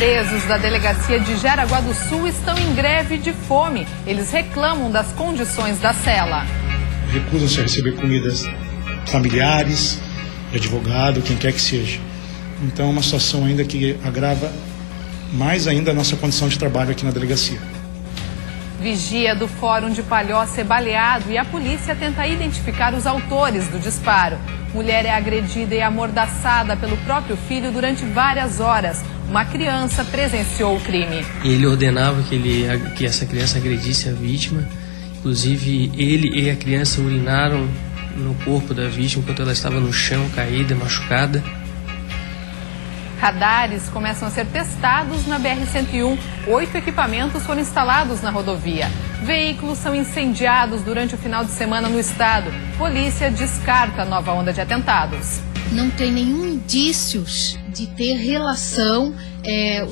Presos da delegacia de Jaraguá do Sul estão em greve de fome. Eles reclamam das condições da cela. Recusam-se a receber comidas familiares, de advogado, quem quer que seja. Então é uma situação ainda que agrava mais ainda a nossa condição de trabalho aqui na delegacia. Vigia do Fórum de Palhoça é baleado e a polícia tenta identificar os autores do disparo. Mulher é agredida e amordaçada pelo próprio filho durante várias horas. Uma criança presenciou o crime. Ele ordenava que essa criança agredisse a vítima. Inclusive, ele e a criança urinaram no corpo da vítima enquanto ela estava no chão, caída, machucada. Radares começam a ser testados na BR-101. 8 equipamentos foram instalados na rodovia. Veículos são incendiados durante o final de semana no estado. Polícia descarta nova onda de atentados. Não tem nenhum indício de ter relação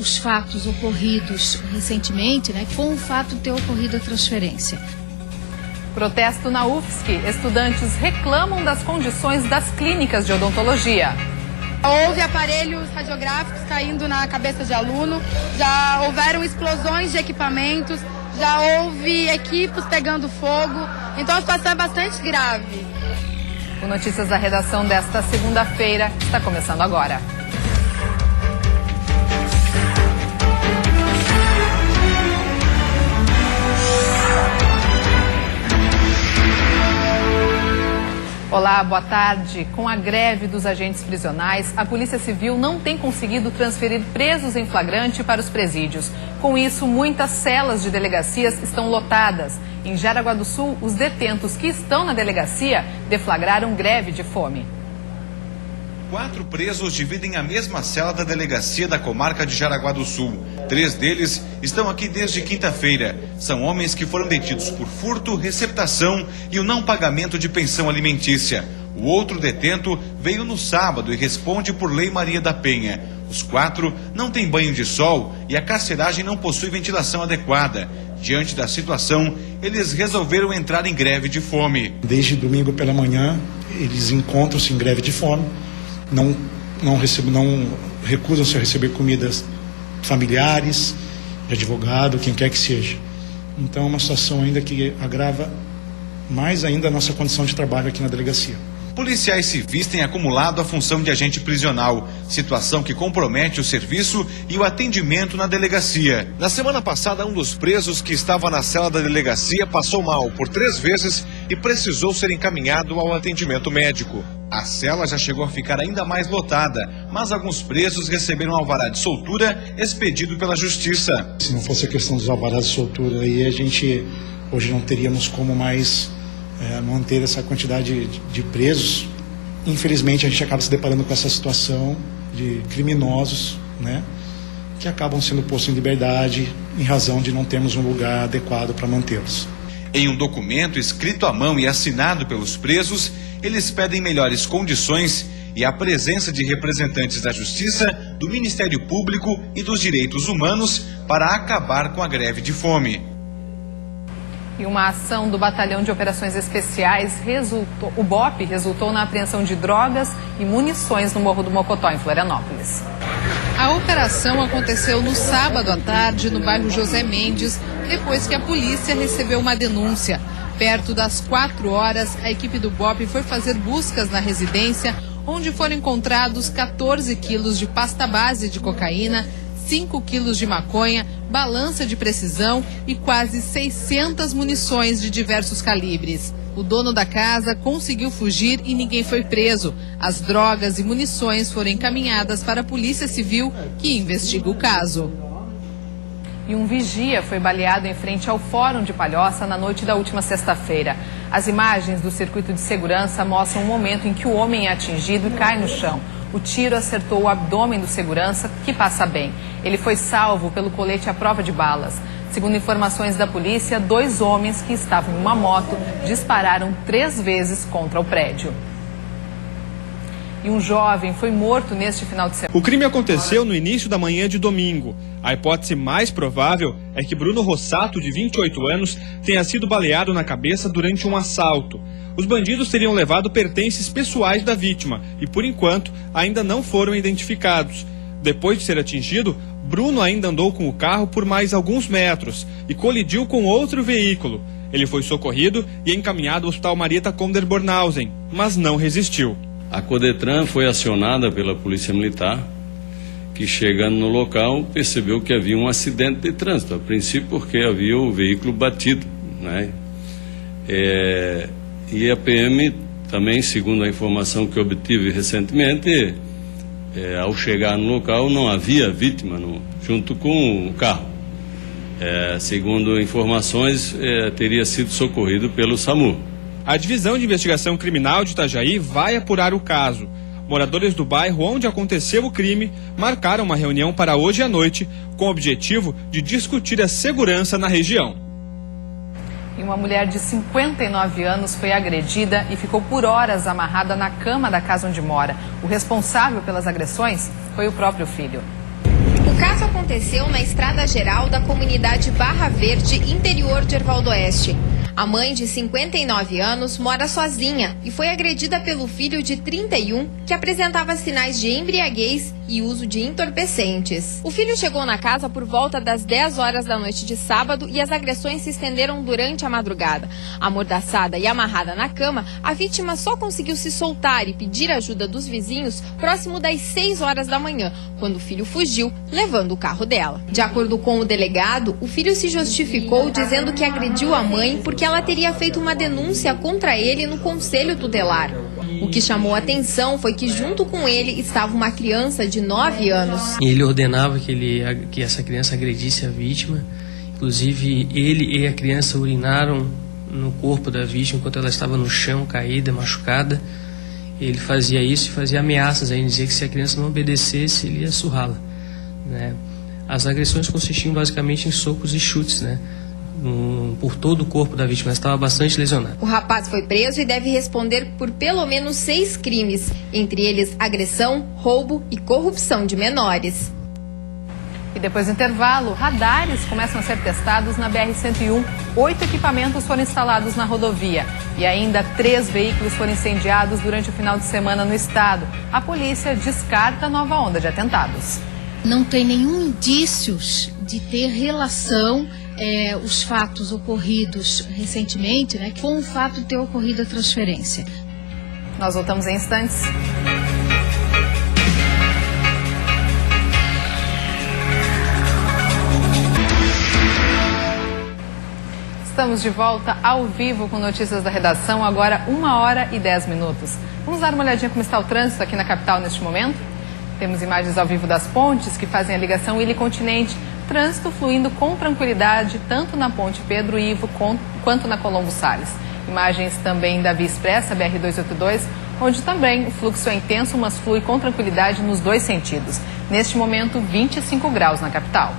os fatos ocorridos recentemente, com o fato de ter ocorrido a transferência. Protesto na UFSC. Estudantes reclamam das condições das clínicas de odontologia. Houve aparelhos radiográficos caindo na cabeça de aluno, já houveram explosões de equipamentos, já houve equipes pegando fogo, então a situação é bastante grave. O Notícias da Redação desta segunda-feira está começando agora. Olá, boa tarde. Com a greve dos agentes prisionais, a Polícia Civil não tem conseguido transferir presos em flagrante para os presídios. Com isso, muitas celas de delegacias estão lotadas. Em Jaraguá do Sul, os detentos que estão na delegacia deflagraram greve de fome. 4 presos dividem a mesma cela da delegacia da comarca de Jaraguá do Sul. 3 deles estão aqui desde quinta-feira. São homens que foram detidos por furto, receptação e o não pagamento de pensão alimentícia. O outro detento veio no sábado e responde por Lei Maria da Penha. Os 4 não têm banho de sol e a carceragem não possui ventilação adequada. Diante da situação, eles resolveram entrar em greve de fome. Desde domingo pela manhã, eles encontram-se em greve de fome. Não recusam-se a receber comidas familiares, de advogado, quem quer que seja. Então é uma situação ainda que agrava mais ainda a nossa condição de trabalho aqui na delegacia. Policiais civis têm acumulado a função de agente prisional, situação que compromete o serviço e o atendimento na delegacia. Na semana passada, um dos presos que estava na cela da delegacia passou mal por 3 vezes e precisou ser encaminhado ao atendimento médico. A cela já chegou a ficar ainda mais lotada, mas alguns presos receberam alvará de soltura expedido pela Justiça. Se não fosse a questão dos alvarás de soltura, aí a gente hoje não teríamos como mais manter essa quantidade de presos. Infelizmente, a gente acaba se deparando com essa situação de criminosos, que acabam sendo postos em liberdade em razão de não termos um lugar adequado para mantê-los. Em um documento escrito à mão e assinado pelos presos, eles pedem melhores condições e a presença de representantes da Justiça, do Ministério Público e dos Direitos Humanos para acabar com a greve de fome. E uma ação do Batalhão de Operações Especiais o BOP resultou na apreensão de drogas e munições no Morro do Mocotó, em Florianópolis. A operação aconteceu no sábado à tarde, no bairro José Mendes, depois que a polícia recebeu uma denúncia. Perto das 4 horas, a equipe do BOP foi fazer buscas na residência, onde foram encontrados 14 quilos de pasta base de cocaína, 5 quilos de maconha, balança de precisão e quase 600 munições de diversos calibres. O dono da casa conseguiu fugir e ninguém foi preso. As drogas e munições foram encaminhadas para a Polícia Civil, que investiga o caso. E um vigia foi baleado em frente ao Fórum de Palhoça na noite da última sexta-feira. As imagens do circuito de segurança mostram o momento em que o homem é atingido e cai no chão. O tiro acertou o abdômen do segurança, que passa bem. Ele foi salvo pelo colete à prova de balas. Segundo informações da polícia, 2 homens que estavam em uma moto dispararam 3 vezes contra o prédio. E um jovem foi morto neste final de semana. O crime aconteceu no início da manhã de domingo. A hipótese mais provável é que Bruno Rossato, de 28 anos, tenha sido baleado na cabeça durante um assalto. Os bandidos teriam levado pertences pessoais da vítima e, por enquanto, ainda não foram identificados. Depois de ser atingido, Bruno ainda andou com o carro por mais alguns metros e colidiu com outro veículo. Ele foi socorrido e encaminhado ao Hospital Marieta Konder-Bornhausen, mas não resistiu. A Codetran foi acionada pela Polícia Militar, que chegando no local percebeu que havia um acidente de trânsito, a princípio porque havia o veículo batido, né? E a PM também, segundo a informação que obtive recentemente, ao chegar no local não havia vítima junto com o carro. Segundo informações, teria sido socorrido pelo SAMU. A Divisão de Investigação Criminal de Itajaí vai apurar o caso. Moradores do bairro onde aconteceu o crime marcaram uma reunião para hoje à noite com o objetivo de discutir a segurança na região. E uma mulher de 59 anos foi agredida e ficou por horas amarrada na cama da casa onde mora. O responsável pelas agressões foi o próprio filho. O caso aconteceu na estrada geral da comunidade Barra Verde, interior de Erval Oeste. A mãe de 59 anos mora sozinha e foi agredida pelo filho de 31, que apresentava sinais de embriaguez e uso de entorpecentes. O filho chegou na casa por volta das 10 horas da noite de sábado e as agressões se estenderam durante a madrugada. Amordaçada e amarrada na cama, a vítima só conseguiu se soltar e pedir ajuda dos vizinhos próximo das 6 horas da manhã, quando o filho fugiu, levando o carro dela. De acordo com o delegado, o filho se justificou dizendo que agrediu a mãe porque ela teria feito uma denúncia contra ele no conselho tutelar. O que chamou a atenção foi que junto com ele estava uma criança de 9 anos. E ele ordenava que essa criança agredisse a vítima. Inclusive, ele e a criança urinaram no corpo da vítima enquanto ela estava no chão, caída, machucada. Ele fazia isso e fazia ameaças. Aí dizia que se a criança não obedecesse, ele ia surrá-la, né? As agressões consistiam basicamente em socos e chutes, né? Por todo o corpo da vítima, estava bastante lesionado. O rapaz foi preso e deve responder por pelo menos 6 crimes, entre eles agressão, roubo e corrupção de menores. E depois do intervalo, radares começam a ser testados na BR-101. 8 equipamentos foram instalados na rodovia. E ainda 3 veículos foram incendiados durante o final de semana no estado. A polícia descarta nova onda de atentados. Não tem nenhum indícios de ter relação os fatos ocorridos recentemente, né, com o fato de ter ocorrido a transferência. Nós voltamos em instantes. Estamos de volta ao vivo com notícias da redação, agora 1h10. Vamos dar uma olhadinha como está o trânsito aqui na capital neste momento? Temos imagens ao vivo das pontes que fazem a ligação Ilha-Continente. Trânsito fluindo com tranquilidade, tanto na ponte Pedro Ivo quanto na Colombo Salles. Imagens também da Via Expressa, BR-282, onde também o fluxo é intenso, mas flui com tranquilidade nos 2 sentidos. Neste momento, 25 graus na capital.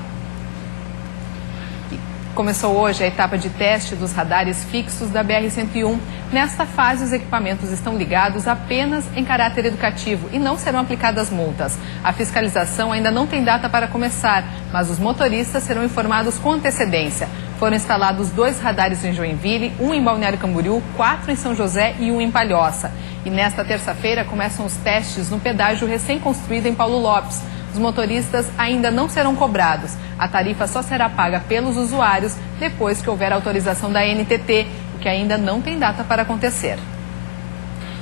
Começou hoje a etapa de teste dos radares fixos da BR-101. Nesta fase, os equipamentos estão ligados apenas em caráter educativo e não serão aplicadas multas. A fiscalização ainda não tem data para começar, mas os motoristas serão informados com antecedência. Foram instalados 2 radares em Joinville, 1 em Balneário Camboriú, 4 em São José e 1 em Palhoça. E nesta terça-feira começam os testes no pedágio recém-construído em Paulo Lopes. Os motoristas ainda não serão cobrados. A tarifa só será paga pelos usuários depois que houver autorização da NTT, o que ainda não tem data para acontecer.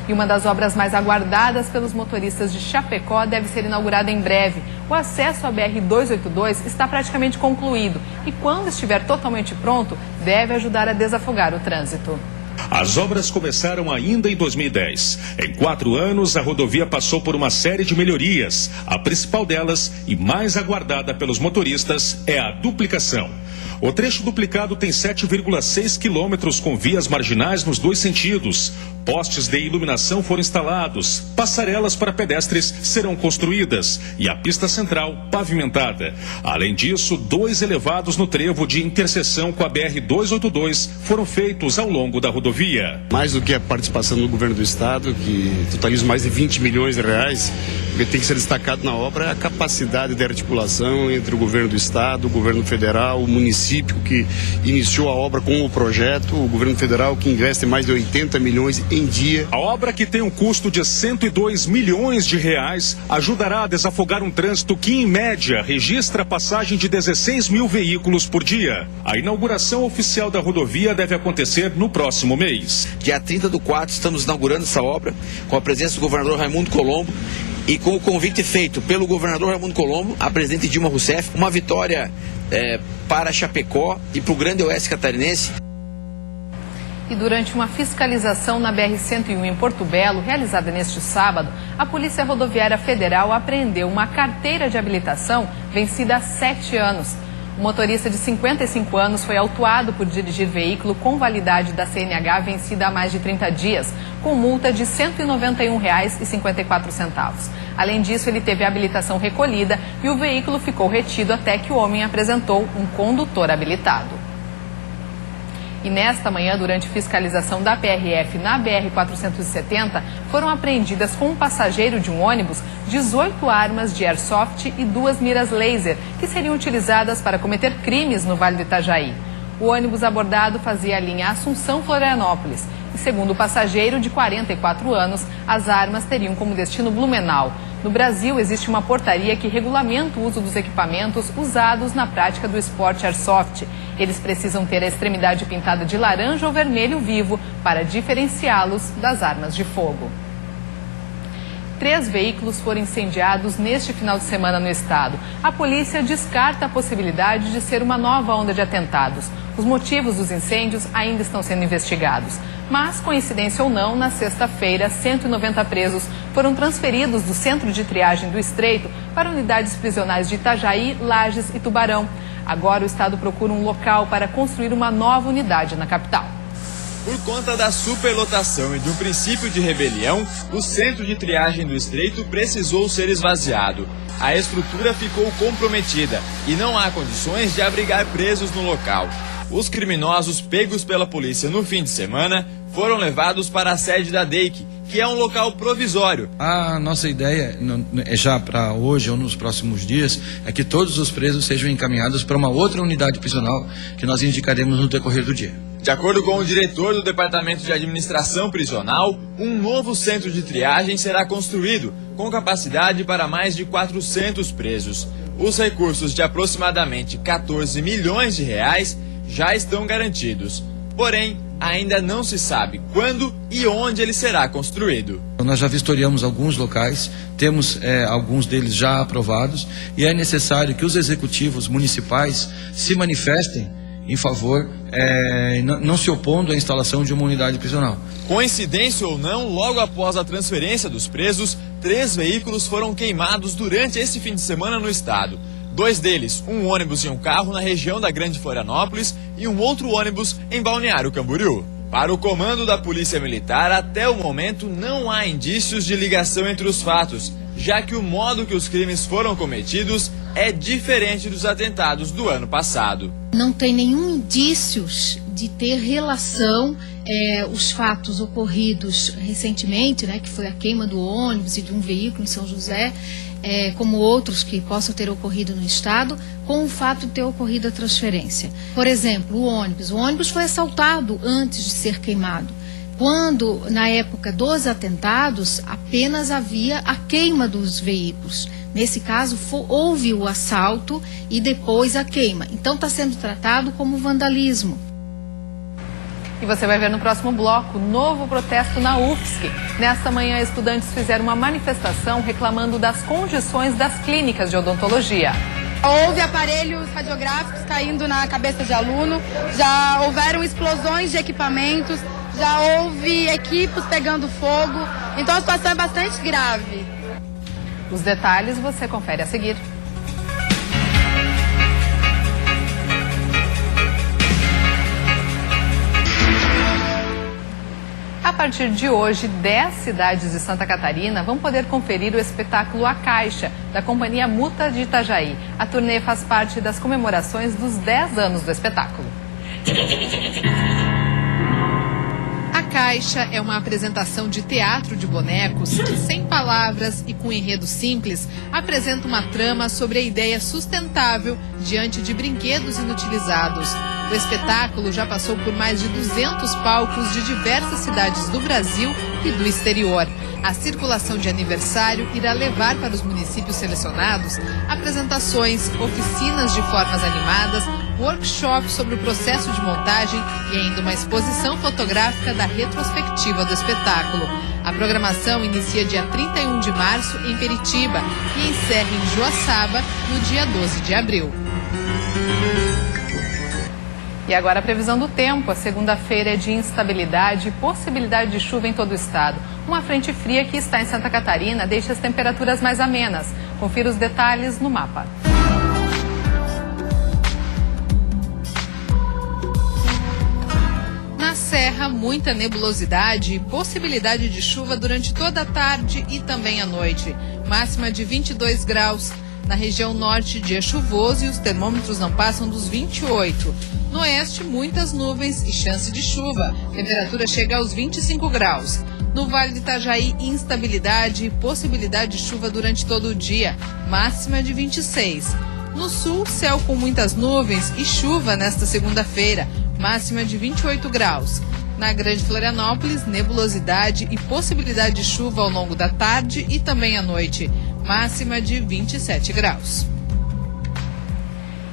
E uma das obras mais aguardadas pelos motoristas de Chapecó deve ser inaugurada em breve. O acesso à BR-282 está praticamente concluído e, quando estiver totalmente pronto, deve ajudar a desafogar o trânsito. As obras começaram ainda em 2010. Em 4 anos, a rodovia passou por uma série de melhorias. A principal delas, e mais aguardada pelos motoristas, é a duplicação. O trecho duplicado tem 7,6 quilômetros com vias marginais nos 2 sentidos. Postes de iluminação foram instalados, passarelas para pedestres serão construídas e a pista central pavimentada. Além disso, 2 elevados no trevo de interseção com a BR-282 foram feitos ao longo da rodovia. Mais do que a participação do governo do estado, que totaliza mais de 20 milhões de reais, o que tem que ser destacado na obra é a capacidade de articulação entre o governo do estado, o governo federal, o município município que iniciou a obra com o projeto, o governo federal que investe mais de 80 milhões em dia. A obra, que tem um custo de 102 milhões de reais, ajudará a desafogar um trânsito que, em média, registra a passagem de 16 mil veículos por dia. A inauguração oficial da rodovia deve acontecer no próximo mês. Dia 30/4, estamos inaugurando essa obra com a presença do governador Raimundo Colombo e com o convite feito pelo governador Raimundo Colombo, a presidente Dilma Rousseff, uma vitória para Chapecó e para o Grande Oeste Catarinense. E durante uma fiscalização na BR-101 em Porto Belo, realizada neste sábado, a Polícia Rodoviária Federal apreendeu uma carteira de habilitação vencida há 7 anos. O motorista de 55 anos foi autuado por dirigir veículo com validade da CNH vencida há mais de 30 dias, com multa de R$ 191,54. Além disso, ele teve a habilitação recolhida e o veículo ficou retido até que o homem apresentou um condutor habilitado. E nesta manhã, durante fiscalização da PRF na BR-470, foram apreendidas com um passageiro de um ônibus 18 armas de airsoft e 2 miras laser, que seriam utilizadas para cometer crimes no Vale do Itajaí. O ônibus abordado fazia a linha Assunção-Florianópolis. E segundo o passageiro, de 44 anos, as armas teriam como destino Blumenau. No Brasil, existe uma portaria que regulamenta o uso dos equipamentos usados na prática do esporte airsoft. Eles precisam ter a extremidade pintada de laranja ou vermelho vivo para diferenciá-los das armas de fogo. 3 veículos foram incendiados neste final de semana no estado. A polícia descarta a possibilidade de ser uma nova onda de atentados. Os motivos dos incêndios ainda estão sendo investigados. Mas, coincidência ou não, na sexta-feira, 190 presos foram transferidos do centro de triagem do Estreito para unidades prisionais de Itajaí, Lages e Tubarão. Agora o estado procura um local para construir uma nova unidade na capital. Por conta da superlotação e de um princípio de rebelião, o centro de triagem do Estreito precisou ser esvaziado. A estrutura ficou comprometida e não há condições de abrigar presos no local. Os criminosos pegos pela polícia no fim de semana foram levados para a sede da DEIC, que é um local provisório. A nossa ideia, já para hoje ou nos próximos dias, é que todos os presos sejam encaminhados para uma outra unidade prisional que nós indicaremos no decorrer do dia. De acordo com o diretor do Departamento de Administração Prisional, um novo centro de triagem será construído, com capacidade para mais de 400 presos. Os recursos de aproximadamente 14 milhões de reais já estão garantidos. Porém, ainda não se sabe quando e onde ele será construído. Nós já vistoriamos alguns locais, temos alguns deles já aprovados e é necessário que os executivos municipais se manifestem em favor, não se opondo à instalação de uma unidade prisional. Coincidência ou não, logo após a transferência dos presos, 3 veículos foram queimados durante esse fim de semana no estado. 2 deles, um ônibus e um carro na região da Grande Florianópolis e um outro ônibus em Balneário Camboriú. Para o comando da Polícia Militar, até o momento não há indícios de ligação entre os fatos, já que o modo que os crimes foram cometidos é diferente dos atentados do ano passado. Não tem nenhum indícios de ter relação os fatos ocorridos recentemente, que foi a queima do ônibus e de um veículo em São José, como outros que possam ter ocorrido no estado, com o fato de ter ocorrido a transferência. Por exemplo, o ônibus foi assaltado antes de ser queimado. Quando, na época dos atentados, apenas havia a queima dos veículos. Nesse caso, houve o assalto e depois a queima. Então, está sendo tratado como vandalismo. E você vai ver no próximo bloco, novo protesto na UFSC. Nesta manhã, estudantes fizeram uma manifestação reclamando das condições das clínicas de odontologia. Houve aparelhos radiográficos caindo na cabeça de aluno, já houveram explosões de equipamentos, já houve equipes pegando fogo, então a situação é bastante grave. Os detalhes você confere a seguir. A partir de hoje, 10 cidades de Santa Catarina vão poder conferir o espetáculo A Caixa, da Companhia Muta de Itajaí. A turnê faz parte das comemorações dos 10 anos do espetáculo. Caixa é uma apresentação de teatro de bonecos que, sem palavras e com enredo simples, apresenta uma trama sobre a ideia sustentável diante de brinquedos inutilizados. O espetáculo já passou por mais de 200 palcos de diversas cidades do Brasil e do exterior. A circulação de aniversário irá levar para os municípios selecionados apresentações, oficinas de formas animadas, workshops sobre o processo de montagem e ainda uma exposição fotográfica da retrospectiva do espetáculo. A programação inicia dia 31 de março em Peritiba e encerra em Joaçaba no dia 12 de abril. E agora a previsão do tempo. A segunda-feira é de instabilidade e possibilidade de chuva em todo o estado. Uma frente fria que está em Santa Catarina deixa as temperaturas mais amenas. Confira os detalhes no mapa. Na Serra, muita nebulosidade e possibilidade de chuva durante toda a tarde e também à noite. Máxima de 22 graus. Na região norte, dia chuvoso e os termômetros não passam dos 28. No oeste, muitas nuvens e chance de chuva. Temperatura chega aos 25 graus. No Vale do Itajaí, instabilidade e possibilidade de chuva durante todo o dia. Máxima de 26. No sul, céu com muitas nuvens e chuva nesta segunda-feira. Máxima de 28 graus. Na Grande Florianópolis, nebulosidade e possibilidade de chuva ao longo da tarde e também à noite. Máxima de 27 graus.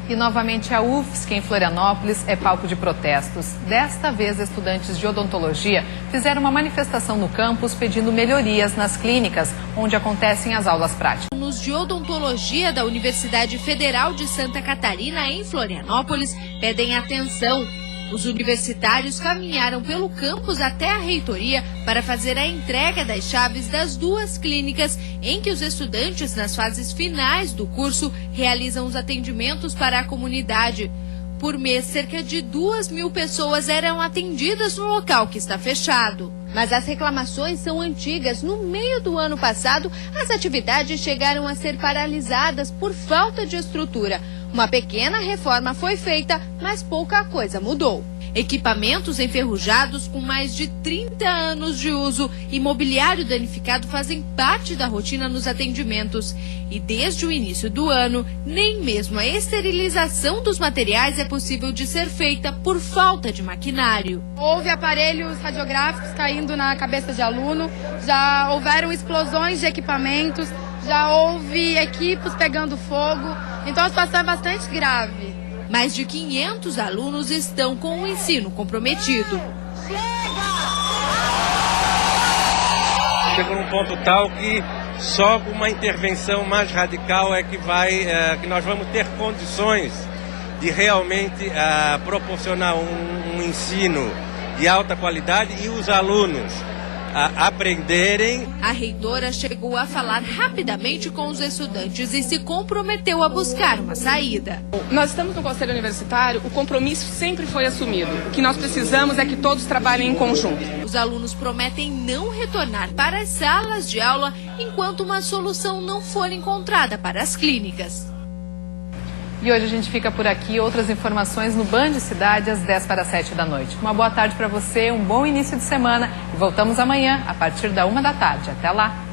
E novamente a UFSC em Florianópolis é palco de protestos. Desta vez, estudantes de odontologia fizeram uma manifestação no campus pedindo melhorias nas clínicas onde acontecem as aulas práticas. Alunos de odontologia da Universidade Federal de Santa Catarina em Florianópolis pedem atenção. Os universitários caminharam pelo campus até a reitoria para fazer a entrega das chaves das duas clínicas em que os estudantes, nas fases finais do curso, realizam os atendimentos para a comunidade. Por mês, cerca de 2.000 pessoas eram atendidas no local que está fechado. Mas as reclamações são antigas. No meio do ano passado, as atividades chegaram a ser paralisadas por falta de estrutura. Uma pequena reforma foi feita, mas pouca coisa mudou. Equipamentos enferrujados com mais de 30 anos de uso e mobiliário danificado fazem parte da rotina nos atendimentos. E desde o início do ano, nem mesmo a esterilização dos materiais é possível de ser feita por falta de maquinário. Houve aparelhos radiográficos caindo na cabeça de aluno, já houveram explosões de equipamentos, já houve equipes pegando fogo, então a situação é bastante grave. Mais de 500 alunos estão com o ensino comprometido. Chegou num ponto tal que só com uma intervenção mais radical é que nós vamos ter condições de realmente proporcionar um ensino de alta qualidade e os alunos aprenderem. A reitora chegou a falar rapidamente com os estudantes e se comprometeu a buscar uma saída. Nós estamos no Conselho Universitário, o compromisso sempre foi assumido. O que nós precisamos é que todos trabalhem em conjunto. Os alunos prometem não retornar para as salas de aula enquanto uma solução não for encontrada para as clínicas. E hoje a gente fica por aqui. Outras informações no Band Cidade às 6:50 da noite. Uma boa tarde para você, um bom início de semana e voltamos amanhã a partir da 1 da tarde. Até lá!